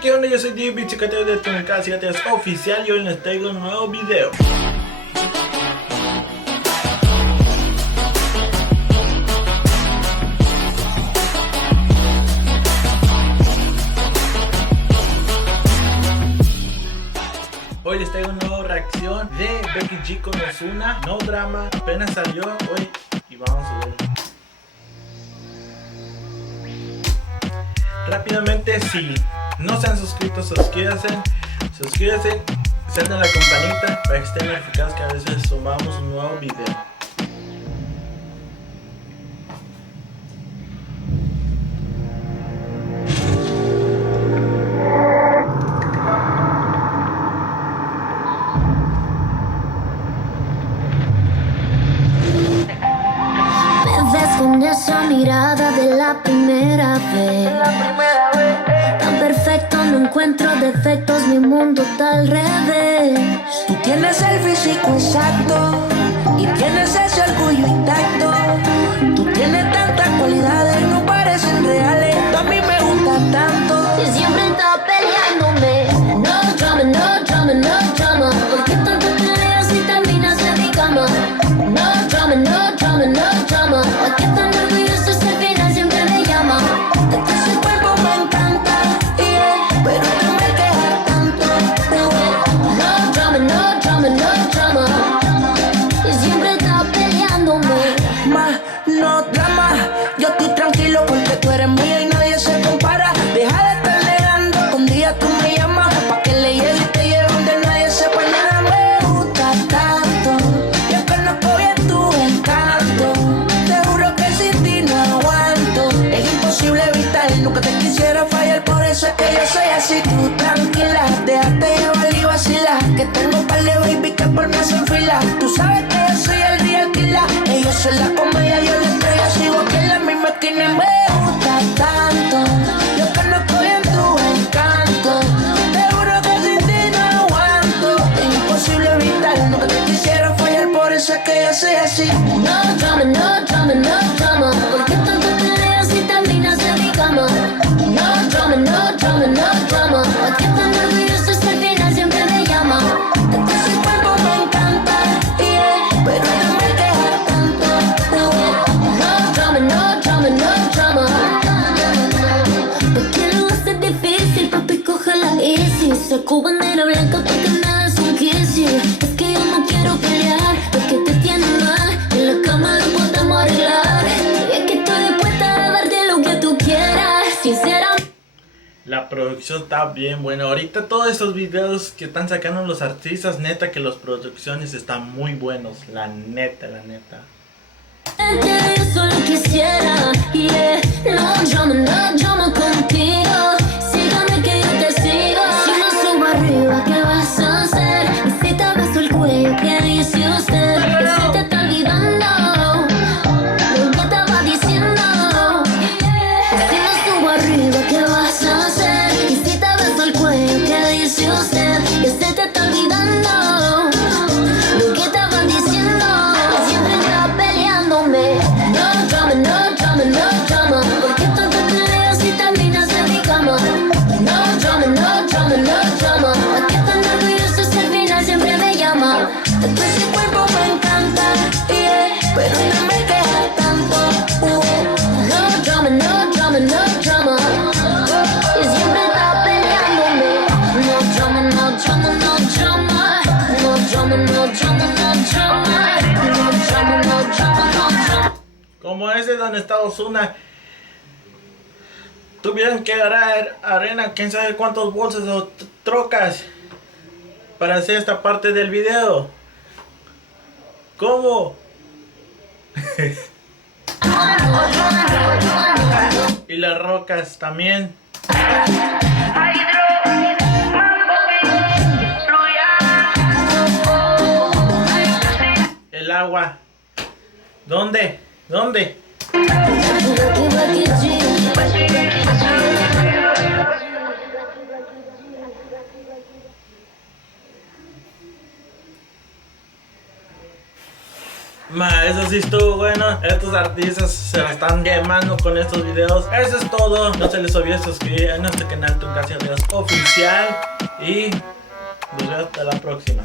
¿Qué onda? Yo soy Diego Bichicateo de Tunica 7 es oficial y hoy les traigo un nuevo video. Hoy les traigo una nueva reacción de Becky G con Ozuna, No Drama, apenas salió hoy y vamos a ver. Rápidamente, si no se han suscrito, suscríbanse, salten la campanita para que estén notificados que a veces sumamos un nuevo video. Con esa mirada de la primera vez, tan perfecto, no encuentro defectos, mi mundo está al revés. Tú tienes el físico exacto y tienes ese orgullo intacto. Tú tienes tantas cualidades, no parecen reales. Tú a mí me gusta tanto. Y siempre está peleándome. No drama, no drama, no drama. ¿Por qué tanto peleas y terminas en mi cama? No drama, no drama, no drama. ¿A qué tan orgulloso este final siempre me llama? Ese cuerpo me encanta, yeah, pero no me quejas tanto. No drama, no drama, no drama. Y siempre está peleándome. Más no drama, yo estoy tranquilo porque tú eres mía y nadie se compara. Deja de estar negando, un día tú me llamas pa' que le llegue y te lleve donde nadie sepa nada. Me gusta tanto, yo conozco bien tu encanto. Te juro que sin ti no aguanto. Es imposible evitar, nunca te quisiera fallar. Por eso es que yo soy así, tú tranquila. Déjate llevar y vacila, que tengo un par de baby que por mí hacen fila. Tú sabes que yo soy el real killer. Ellos son la comedia, yo la estrella. Sigo aquí en la misma esquina y me gusta tanto. Yo conozco bien tu encanto. Te juro que sin ti no aguanto. Es imposible evitar, nunca te quisiera fallar. Por eso es que yo soy así. No drama, no drama, no drama. ¿Por qué tanto peleas y terminas en mi cama? No drama, no drama, no drama. ¿A qué tan orgulloso este final siempre me llama? Ese cuerpo me encanta, yeah, pero no me quejas tanto. No drama, no drama, no drama. Porque lo hace difícil, papi, coge la easy. Saco bandera blanca porque nada es un kissy. Es que yo no quiero pelear, porque te tiene mal. En la cama lo podemos arreglar. Y es que estoy dispuesta a darte lo que tú quieras, sinceramente. La producción está bien buena. Ahorita todos estos videos que están sacando los artistas, neta que las producciones están muy buenos. La neta, la neta. Yo solo quisiera, yeah. No drama contigo. Sígame que yo te sigo. Si no subo arriba, ¿qué vas a hacer? Y si te beso el cuello, ¿qué dice usted? Que se te está olvidando lo que estaba diciendo. Si no subo arriba, ¿qué vas a hacer? Y si te beso el cuello, ¿qué dice usted? Que se te está olvidando lo que estaba diciendo. Siempre está peleándome. No drama, no drama, no drama. ¿Por qué tanto peleas y terminas en mi cama? No drama, no drama, no drama. ¿A qué tan orgulloso este final siempre me llama? Ese cuerpo me encanta, yeah, pero no me quejas tanto. No drama, no drama, no drama. Y siempre está peleándome. No drama, no drama, no drama. No drama, no drama, no drama. No drama, no drama, no drama. Como ese donde está Ozuna, tuvieron que agarrar arena, quién sabe cuántos bolsas o trocas para hacer esta parte del video. ¿Cómo? Y las rocas también. El agua. ¿Dónde? ¿Dónde? Eso sí estuvo bueno. Estos artistas se la están quemando con estos videos. Eso es todo. No se les olvide suscribir a nuestro canal Tuncasi Videos Oficial. Y nos vemos hasta la próxima.